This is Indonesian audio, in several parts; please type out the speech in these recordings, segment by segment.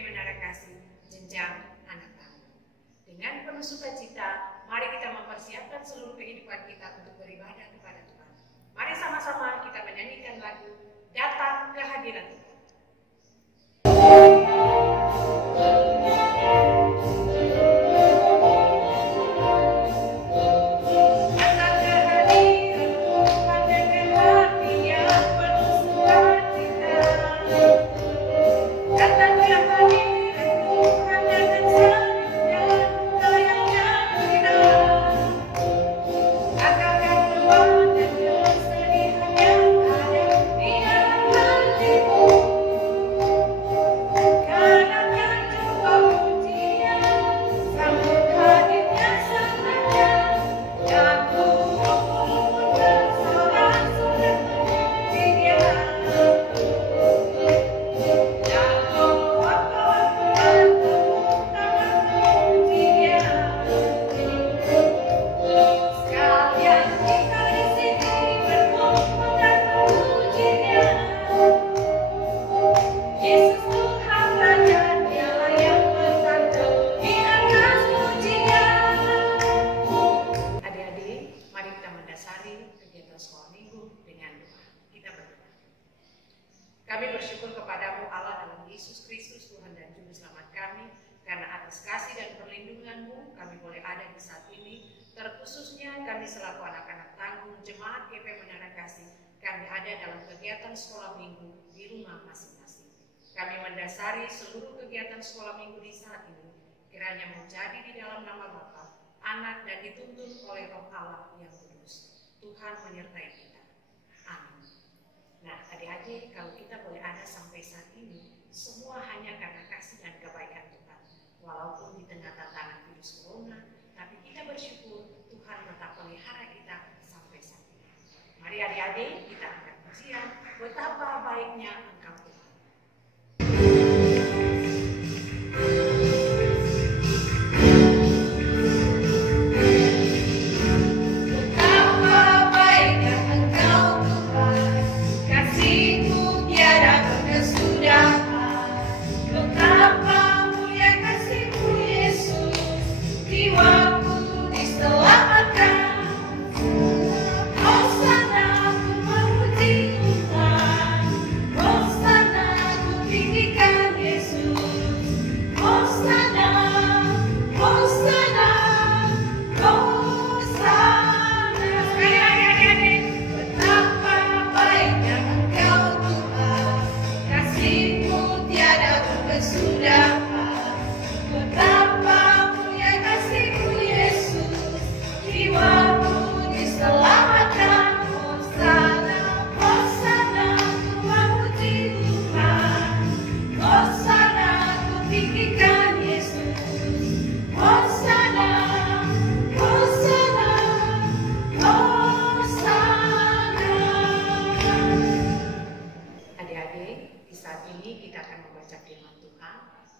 Menara Kasih Jenjang Anak Tangguh. Dengan penuh sukacita, mari kita mempersiapkan seluruh kehidupan kita untuk beribadah kepada Tuhan. Mari sama-sama kita menyanyikan lagu Datang ke Hadirat Tuhan. Terkhususnya kami selaku anak-anak tangguh Jemaat GP Menara Kasih, kami ada dalam kegiatan sekolah minggu di rumah masing-masing. Kami mendasari seluruh kegiatan sekolah minggu di saat ini, kiranya menjadi di dalam nama Bapa, Anak, dan dituntun oleh Roh Allah yang kudus. Tuhan menyertai kita. Amin. Nah, adik-adik, kalau kita boleh ada sampai saat ini, semua hanya karena kasih dan kebaikan Tuhan. Walaupun di tengah tantangan virus corona, tapi kita bersyukur Tuhan tetap pelihara kita sampai saat ini. Mari adik-adik kita angkat pujian, betapa baiknya Engkau Tuhan.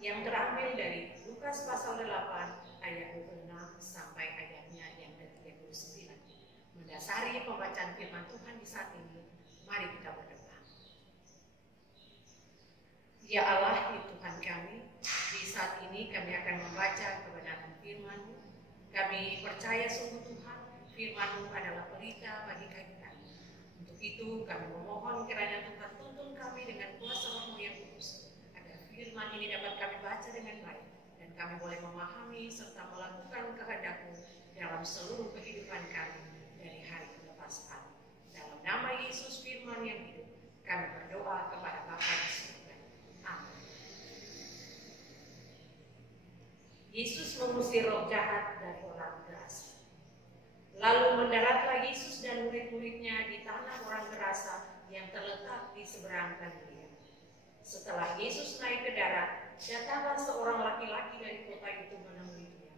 Yang terambil dari Lukas pasal 8 ayat 26 sampai ayatnya yang ke-39. Mendasari pembacaan firman Tuhan di saat ini, mari kita berdoa. Ya Allah, ya Tuhan kami, di saat ini kami akan membaca kebenaran firman-Mu. Kami percaya sungguh Tuhan, firman-Mu adalah pelita bagi kami. Untuk itu kami memohon kiranya Tuhan tuntun kami dengan kuasa Roh-Mu yang kudus. Firman ini dapat kami baca dengan baik, dan kami boleh memahami serta melakukan kehendak-Mu dalam seluruh kehidupan kami dari hari ke lepas hari. Dalam nama Yesus firman yang hidup, kami berdoa kepada Bapa di surga. Amin. Yesus mengusir roh jahat dari orang Gerasa. Lalu mendaratlah Yesus dan murid-muridnya di tanah orang Gerasa yang terletak di seberang Galilea. Setelah Yesus naik ke darat, datanglah seorang laki-laki dari kota itu menemui Dia.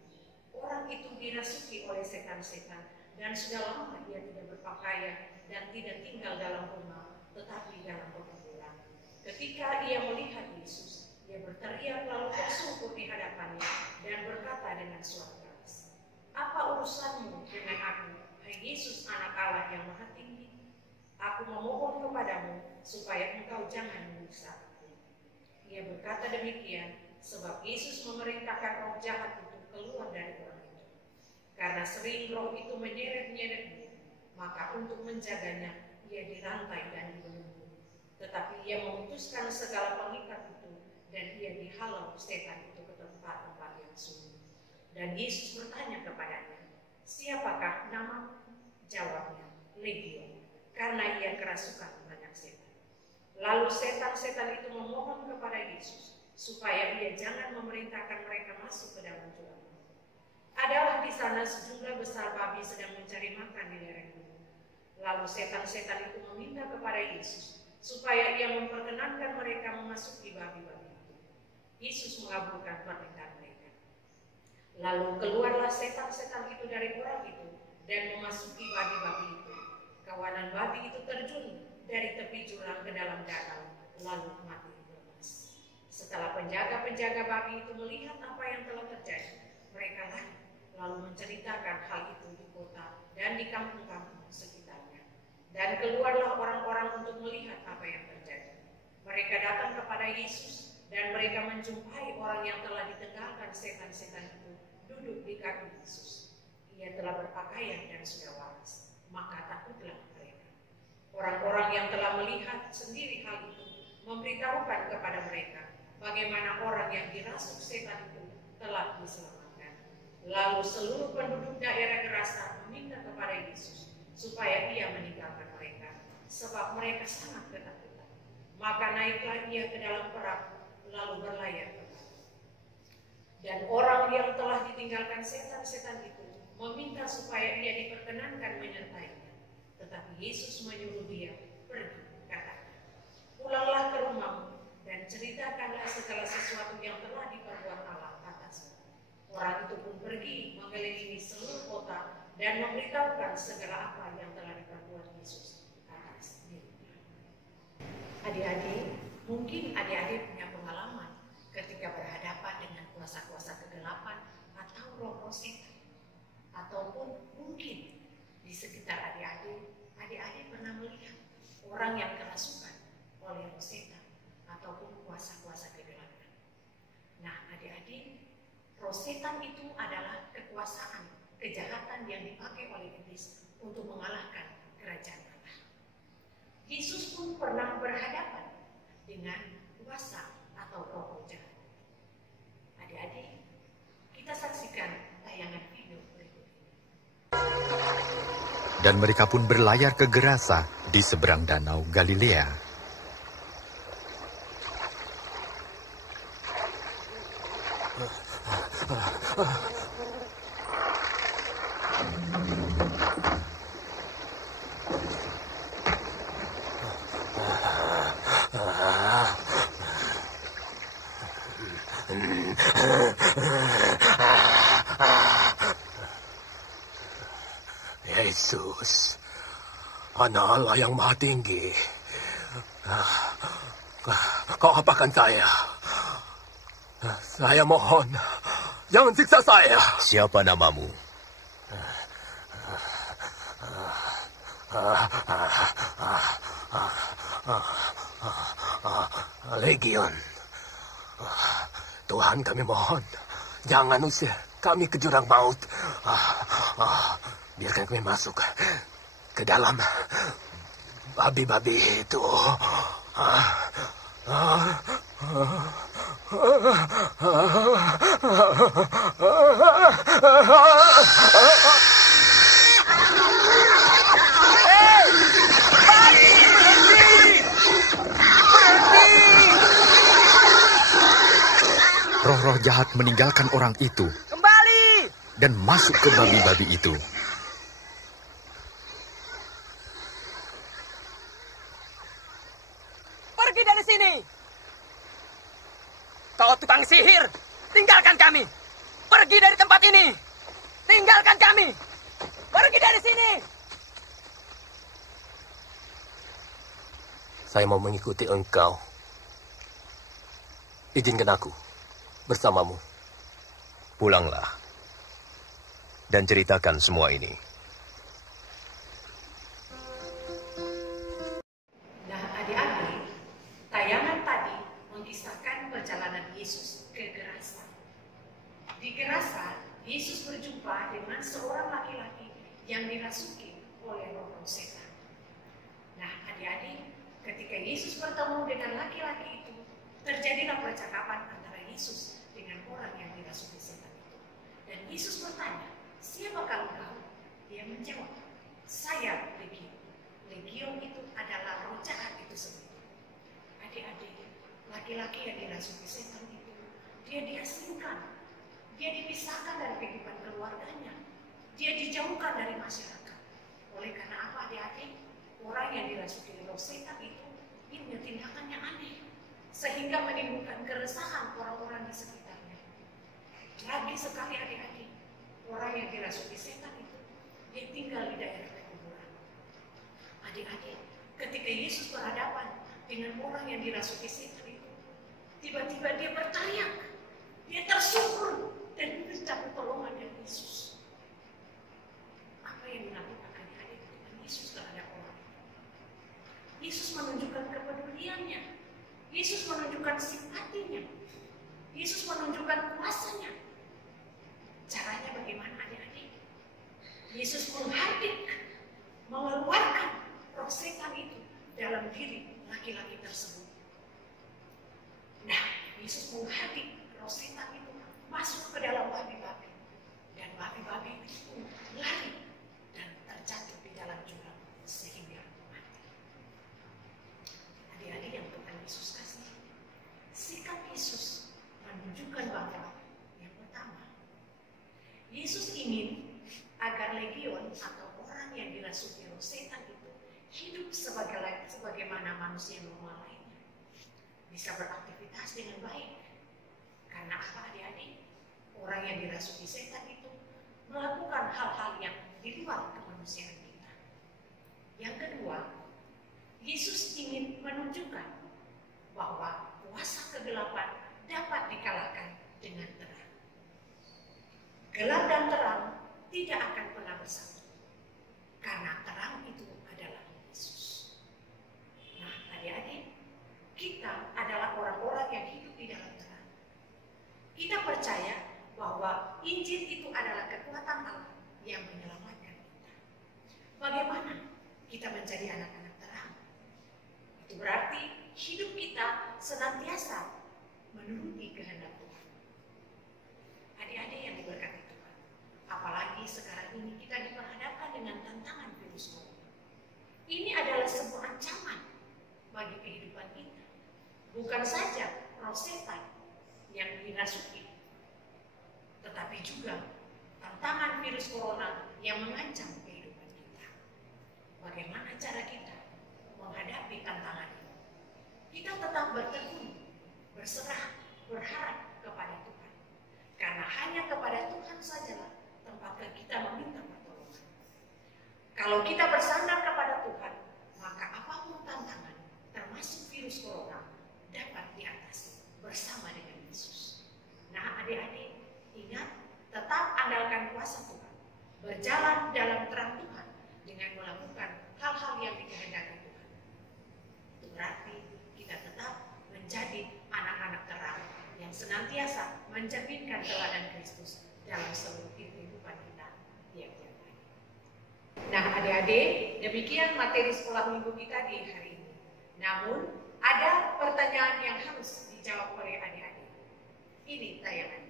Orang itu dirasuki oleh setan-setan, dan sudah lama ia tidak berpakaian dan tidak tinggal dalam rumah, tetapi dalam perkumpulan. Ketika ia melihat Yesus, ia berteriak lalu tersungkur di hadapannya dan berkata dengan suara keras, "Apa urusanmu dengan aku, hai Yesus, Anak Allah yang Maha Tinggi? Aku memohon kepadamu supaya engkau jangan menyiksa." Ia berkata demikian sebab Yesus memerintahkan roh jahat itu keluar dari orang itu. Karena sering roh itu menyeret-nyeret dia, maka untuk menjaganya ia dirantai dan dibelenggu. Tetapi ia memutuskan segala pengikat itu, dan ia dihalau setan itu ke tempat-tempat yang sunyi. Dan Yesus bertanya kepadanya, "Siapakah namamu?" Jawabnya, "Legion," karena ia kerasukan banyak setan. Lalu setan-setan itu memohon kepada Yesus supaya ia jangan memerintahkan mereka masuk ke dalam jurang. Adalah di sana sejumlah besar babi sedang mencari makan di lereng gunung. Lalu setan-setan itu meminta kepada Yesus supaya ia memperkenankan mereka memasuki babi-babi itu. Yesus mengabulkan permintaan mereka. Lalu keluarlah setan-setan itu dari orang itu dan memasuki babi-babi itu. Kawanan babi itu terjun dari tepi jurang ke dalam danau, lalu mati lemas. Setelah penjaga-penjaga babi itu melihat apa yang telah terjadi, mereka lari, lalu menceritakan hal itu di kota dan di kampung-kampung sekitarnya. Dan keluarlah orang-orang untuk melihat apa yang terjadi. Mereka datang kepada Yesus, dan mereka menjumpai orang yang telah ditinggalkan setan-setan itu duduk di kaki Yesus. Ia telah berpakaian dan sudah waras, maka takutlah mereka. Orang-orang yang telah melihat sendiri hal itu memberitahukan kepada mereka bagaimana orang yang dirasuk setan itu telah diselamatkan. Lalu seluruh penduduk daerah Gerasa meminta kepada Yesus supaya ia meninggalkan mereka, sebab mereka sangat ketakutan. Maka naiklah ia ke dalam perahu, lalu berlayar ke laut. Dan orang yang telah ditinggalkan setan-setan itu meminta supaya ia diperkenankan menyertainya. Tetapi Yesus menyuruh dia pergi, katanya, "Pulanglah ke rumahmu dan ceritakanlah segala sesuatu yang telah diperbuat Allah atasmu." Orang itu pun pergi mengelilingi seluruh kota dan memberitahukan segala apa yang telah diperbuat Yesus atas dirinya. Adik-adik, mungkin adik-adik punya pengalaman ketika berhadapan dengan kuasa-kuasa kegelapan atau roh-roh setan. Ataupun mungkin di sekitar adik-adik pernah melihat orang yang kerasukan oleh roh setan ataupun kuasa-kuasa kegelapan. Nah, adik-adik, roh setan itu adalah kekuasaan, kejahatan yang dipakai oleh iblis untuk mengalahkan kerajaan Allah. Yesus pun pernah berhadapan dengan kuasa atau roh jahat. Adik-adik, kita saksikan tayangan video berikut ini. Dan mereka pun berlayar ke Gerasa di seberang danau Galilea. Yesus, Anak Allah yang Maha Tinggi, Kau apakan saya? Saya mohon, jangan siksa saya. Siapa namamu? Legion. Tuhan, kami mohon, jangan usir kami ke jurang maut. Biarkan kami masuk ke dalam babi-babi itu. Roh-roh jahat meninggalkan orang itu Kembali! dan masuk ke babi-babi itu. Pergi dari sini! Kau tukang sihir! Tinggalkan kami! Pergi dari tempat ini! Tinggalkan kami! Pergi dari sini! Saya mau mengikuti engkau. Izinkan aku bersamamu. Pulanglah dan ceritakan semua ini. Nah, adik-adik, tayangan tadi mengisahkan perjalanan Yesus ke Di Gerasa, Yesus berjumpa dengan seorang laki-laki yang dirasuki oleh roh setan. Nah, adik-adik, ketika Yesus bertemu dengan laki-laki itu, terjadilah percakapan antara Yesus dengan orang yang dirasuki setan itu. Dan Yesus bertanya, "Siapakah engkau?" Dia menjawab, "Saya Legion." Legion itu adalah roh jahat itu sendiri. Adik-adik, laki-laki yang dirasuki setan itu, dia diasingkan, dia dipisahkan dari kehidupan keluarganya, dia dijauhkan dari masyarakat. Oleh karena apa, adik-adik? Orang yang dirasuki roh setan itu, dia punya tindakannya aneh, sehingga menimbulkan keresahan orang-orang di sekitarnya. Tragis sekali, adik-adik. Orang yang dirasuki setan itu, dia tinggal di daerah pekuburan. Adik-adik, ketika Yesus berhadapan dengan orang yang dirasuki setan itu, tiba-tiba dia berteriak, dia tersungkur dan minta pertolongan dari Yesus. Apa yang dilakukan adik-adik dengan Yesus terhadap orang? Yesus menunjukkan kepeduliannya, Yesus menunjukkan simpatinya, Yesus menunjukkan kuasanya. Caranya bagaimana, adik-adik? Yesus menghardik, mengeluarkan roh setan itu dalam diri laki-laki tersebut. Nah, Yesus menghardik roh setan itu masuk ke dalam babi-babi, dan babi-babi itu lari dan terjatuh di dalam jurang sehingga mati. Adik-adik yang Tuhan Yesus kasih, sikap Yesus menunjukkan bahwa yang pertama, Yesus ingin agar legion atau orang yang dirasuki roh setan itu hidup sebagaimana manusia normal lainnya, bisa beraktivitas dengan baik. Karena apa, adik-adik? Orang yang dirasuki setan itu melakukan hal-hal yang di luar kemanusiaan kita. Yang kedua, Yesus ingin menunjukkan bahwa kuasa kegelapan dapat dikalahkan dengan terang. Gelap dan terang tidak akan pernah bersatu, karena terang itu adalah Yesus. Nah, adik-adik, kita adalah orang-orang yang hidup di dalam terang. Kita percaya bahwa Injil itu adalah kekuatan Allah yang menyelamatkan kita. Bagaimana kita menjadi anak-anak terang? Itu berarti hidup kita senantiasa menuruti kehendak Tuhan. Adik-adik yang diberkati Tuhan, apalagi sekarang ini kita diperhadapkan dengan tantangan virus corona. Ini adalah sebuah ancaman bagi kehidupan kita. Bukan saja roh setan yang dirasuki, tetapi juga tantangan virus corona yang mengancam kehidupan kita. Bagaimana cara kita menghadapi tantangan ini? Kita tetap bertekun, berserah, berharap kepada Tuhan. Karena hanya kepada Tuhan sajalah tempat kita meminta pertolongan. Kalau kita bersandar kepada Tuhan, maka apapun tantangan, termasuk virus corona, dapat diatasi bersama dengan Yesus. Nah, adik-adik, ingat, tetap andalkan kuasa Tuhan. Berjalan dalam terang Tuhan dengan melakukan hal-hal yang dikehendaki Tuhan. Itu berarti kita tetap menjadi anak-anak terang yang senantiasa mencerminkan teladan Kristus dalam seluruh kehidupan kita tiap-tiap hari. Nah, adik-adik, demikian materi sekolah minggu kita di hari ini. Namun, ada pertanyaan yang harus dijawab oleh adik-adik. Ini tayangannya.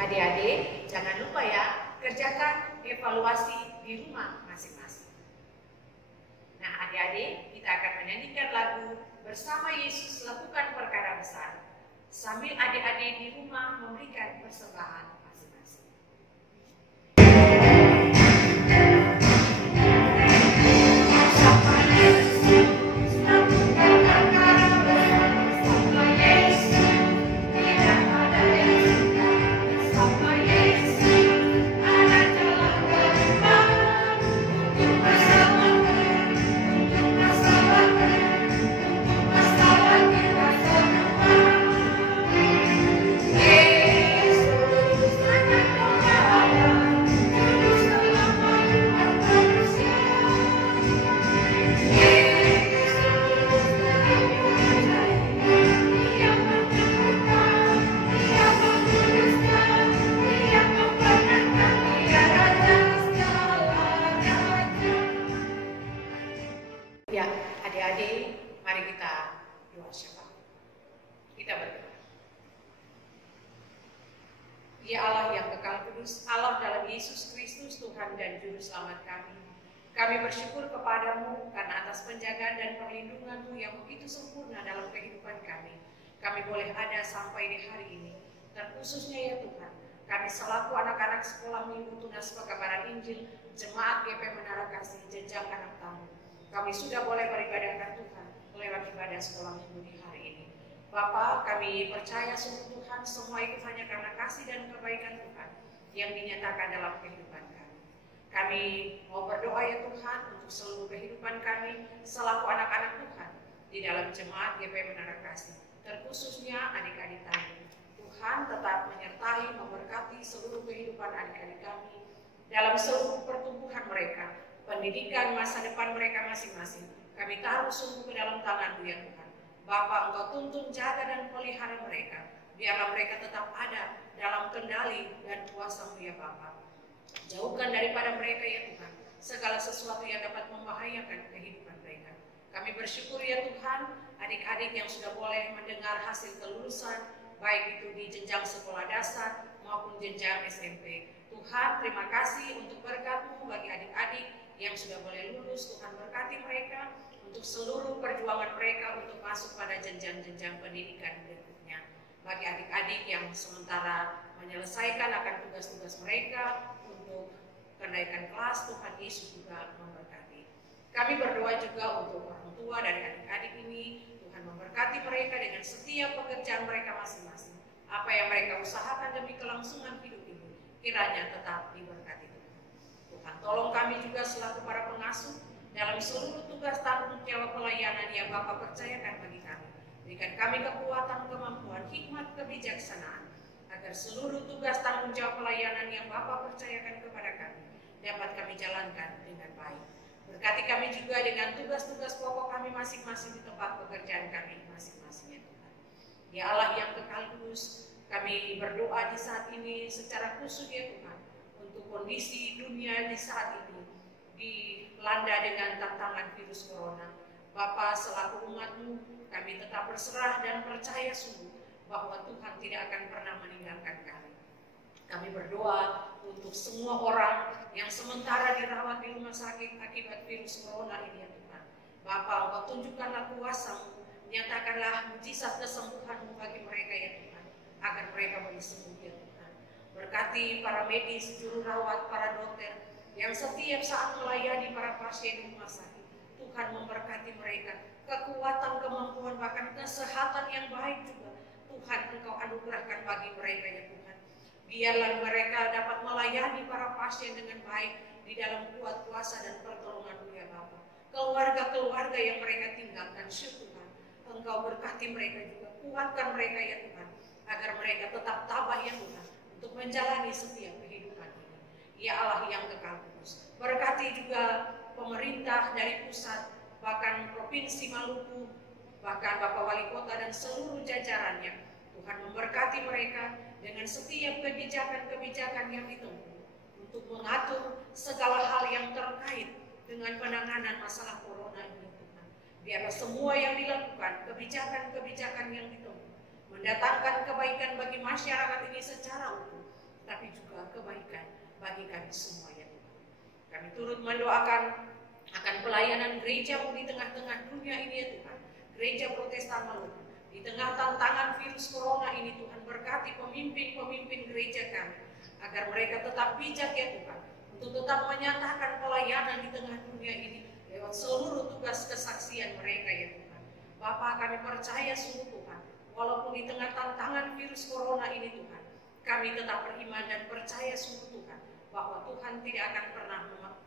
Adik-adik, jangan lupa ya, kerjakan evaluasi di rumah masing-masing. Nah, adik-adik, kita akan menyanyikan lagu Bersama Yesus Lakukan Perkara Besar, sambil adik-adik di rumah memberikan persembahan masing-masing. Bersama Yesus lakukan perkara besar, bersama Yesus Kudus, Allah dalam Yesus Kristus, Tuhan dan Juru Selamat kami. Kami bersyukur kepadamu karena atas penjagaan dan perlindunganmu yang begitu sempurna dalam kehidupan kami. Kami boleh ada sampai di hari ini. Terkhususnya ya Tuhan, kami selaku anak-anak sekolah minggu tunas pekabaran Injil, Jemaat GP Menara Kasih, jenjang anak tamu. Kami sudah boleh beribadahkan Tuhan lewat ibadah sekolah minggu di hari ini. Bapa, kami percaya sungguh Tuhan, semua itu hanya karena kasih dan kebaikan Tuhan yang dinyatakan dalam kehidupan kami. Kami mau berdoa ya Tuhan untuk seluruh kehidupan kami selaku anak-anak Tuhan di dalam Jemaat GP Menara Kasih, terkhususnya adik-adik kami. Tuhan tetap menyertai, memberkati seluruh kehidupan adik-adik kami dalam seluruh pertumbuhan mereka, pendidikan masa depan mereka masing-masing. Kami taruh sungguh ke dalam tangan-Mu ya Tuhan. Bapa, Engkau tuntun, jaga dan pelihara mereka. Biarlah mereka tetap ada dalam kendali dan kuasa-Mu ya Bapa. Jauhkan daripada mereka ya Tuhan segala sesuatu yang dapat membahayakan kehidupan mereka. Kami bersyukur ya Tuhan, adik-adik yang sudah boleh mendengar hasil kelulusan, baik itu di jenjang sekolah dasar maupun jenjang SMP. Tuhan, terima kasih untuk berkat-Mu bagi adik-adik yang sudah boleh lulus. Tuhan berkati mereka untuk seluruh perjuangan mereka untuk masuk pada jenjang-jenjang pendidikan berikutnya. Bagi adik-adik yang sementara menyelesaikan akan tugas-tugas mereka untuk kenaikan kelas, Tuhan Yesus juga memberkati. Kami berdoa juga untuk orang tua dari adik-adik ini, Tuhan memberkati mereka dengan setiap pekerjaan mereka masing-masing. Apa yang mereka usahakan demi kelangsungan hidup ini, kiranya tetap diberkati Tuhan. Tuhan tolong kami juga selaku para pengasuh dalam seluruh tugas tanggung jawab pelayanan yang Bapa percayakan bagi kami. Berikan kami kekuatan, kemampuan, hikmat, kebijaksanaan, agar seluruh tugas tanggung jawab pelayanan yang Bapa percayakan kepada kami dapat kami jalankan dengan baik. Berkati kami juga dengan tugas-tugas pokok kami masing-masing di tempat pekerjaan kami masing-masing ya Tuhan. Ya Allah yang kekal kudus, kami berdoa di saat ini secara khusus ya Tuhan, untuk kondisi dunia di saat ini dilanda dengan tantangan virus corona. Bapa, selaku umat-Mu, kami tetap berserah dan percaya sungguh bahwa Tuhan tidak akan pernah meninggalkan kami. Kami berdoa untuk semua orang yang sementara dirawat di rumah sakit akibat virus corona ini ya Tuhan. Bapa, Engkau tunjukkanlah kuasa-Mu, nyatakanlah mujizat kesembuhan-Mu bagi mereka ya Tuhan, agar mereka boleh sembuh ya Tuhan. Berkati para medis, juru rawat, para dokter yang setiap saat melayani para pasien di rumah sakit. Tuhan memberkati mereka, kekuatan, kemampuan, bahkan kesehatan yang baik juga Tuhan Engkau anugerahkan bagi mereka ya Tuhan. Biarlah mereka dapat melayani para pasien dengan baik di dalam kuat kuasa dan pertolongan-Mu ya Bapa. Keluarga-keluarga yang mereka tinggalkan, syukur Engkau berkati mereka juga, kuatkan mereka ya Tuhan, agar mereka tetap tabah ya Tuhan untuk menjalani setiap kehidupan ini. Ya Allah yang kekal kudus, berkati juga pemerintah dari pusat, bahkan Provinsi Maluku, bahkan Bapak Wali Kota dan seluruh jajarannya. Tuhan memberkati mereka dengan setiap kebijakan-kebijakan yang ditempuh untuk mengatur segala hal yang terkait dengan penanganan masalah corona ini Tuhan. Biarlah semua yang dilakukan, kebijakan-kebijakan yang ditempuh, mendatangkan kebaikan bagi masyarakat ini secara utuh, tapi juga kebaikan bagi kami semua ya Tuhan. Kami turut mendoakan akan pelayanan gereja-Mu di tengah-tengah dunia ini ya Tuhan. Gereja Protestan Maluku, di tengah tantangan virus corona ini Tuhan, berkati pemimpin-pemimpin gereja kami, agar mereka tetap bijak ya Tuhan, untuk tetap menyatakan pelayanan di tengah dunia ini lewat seluruh tugas kesaksian mereka ya Tuhan. Bapa, kami percaya sungguh Tuhan, walaupun di tengah tantangan virus corona ini Tuhan, kami tetap beriman dan percaya sungguh Tuhan, bahwa Tuhan tidak akan pernah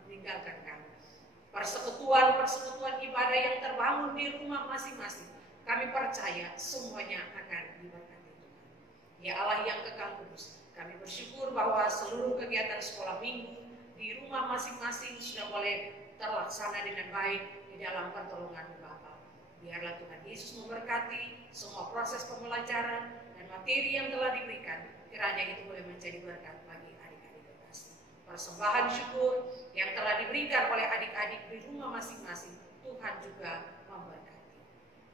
meninggalkan kami. Persekutuan ibadah yang terbangun di rumah masing-masing, kami percaya semuanya akan diberkati Tuhan. Ya Allah yang kekal kudus, kami bersyukur bahwa seluruh kegiatan sekolah minggu di rumah masing-masing sudah boleh terlaksana dengan baik di dalam pertolongan Bapa. Biarlah Tuhan Yesus memberkati semua proses pembelajaran dan materi yang telah diberikan, kiranya itu boleh menjadi berkat bagi adik-adik kekasih. Persembahan syukur yang telah diberikan oleh adik-adik di rumah masing-masing, Tuhan juga memberkati.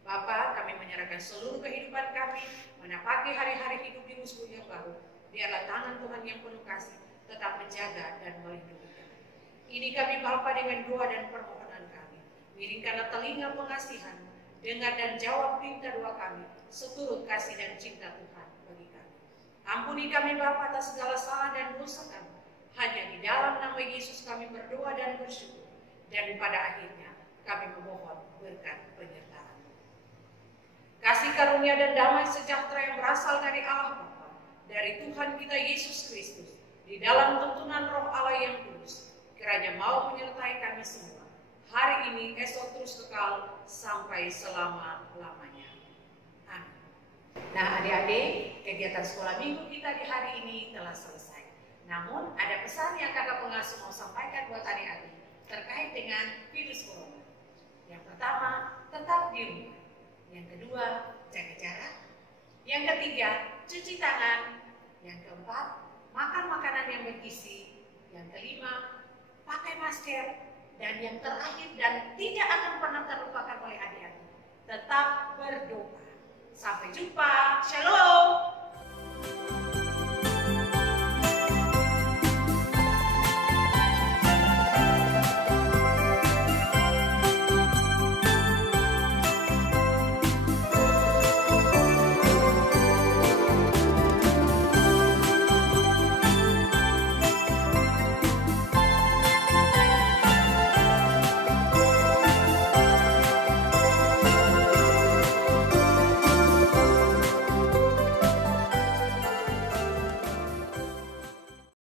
Bapa, kami menyerahkan seluruh kehidupan kami, menapaki hari-hari hidup di musuh yang baru. Biarlah tangan Tuhan yang penuh kasih tetap menjaga dan melindungi kami. Ini kami Bapa dengan doa dan permohonan kami. Miringkanlah telinga pengasihan, dengar dan jawab perintah doa kami, seturut kasih dan cinta Tuhan bagi kami. Ampuni kami Bapa atas segala salah dan dosa kami. Hanya di dalam nama Yesus kami berdoa dan bersyukur. Dan pada akhirnya kami memohon berkat penyertaan. Kasih karunia dan damai sejahtera yang berasal dari Allah Bapa, dari Tuhan kita Yesus Kristus, di dalam tuntunan Roh Allah yang kudus, kiranya mau menyertai kami semua, hari ini, esok, terus kekal, sampai selama-lamanya. Amin. Nah adik-adik, kegiatan sekolah minggu kita di hari ini telah selesai. Namun ada pesan yang kakak pengasuh mau sampaikan buat adik-adik terkait dengan virus corona. Yang pertama, tetap di rumah. Yang kedua, jaga jarak. Yang ketiga, cuci tangan. Yang keempat, makan makanan yang bergizi. Yang kelima, pakai masker. Dan yang terakhir dan tidak akan pernah terlupakan oleh adik-adik, tetap berdoa. Sampai jumpa. Shalom.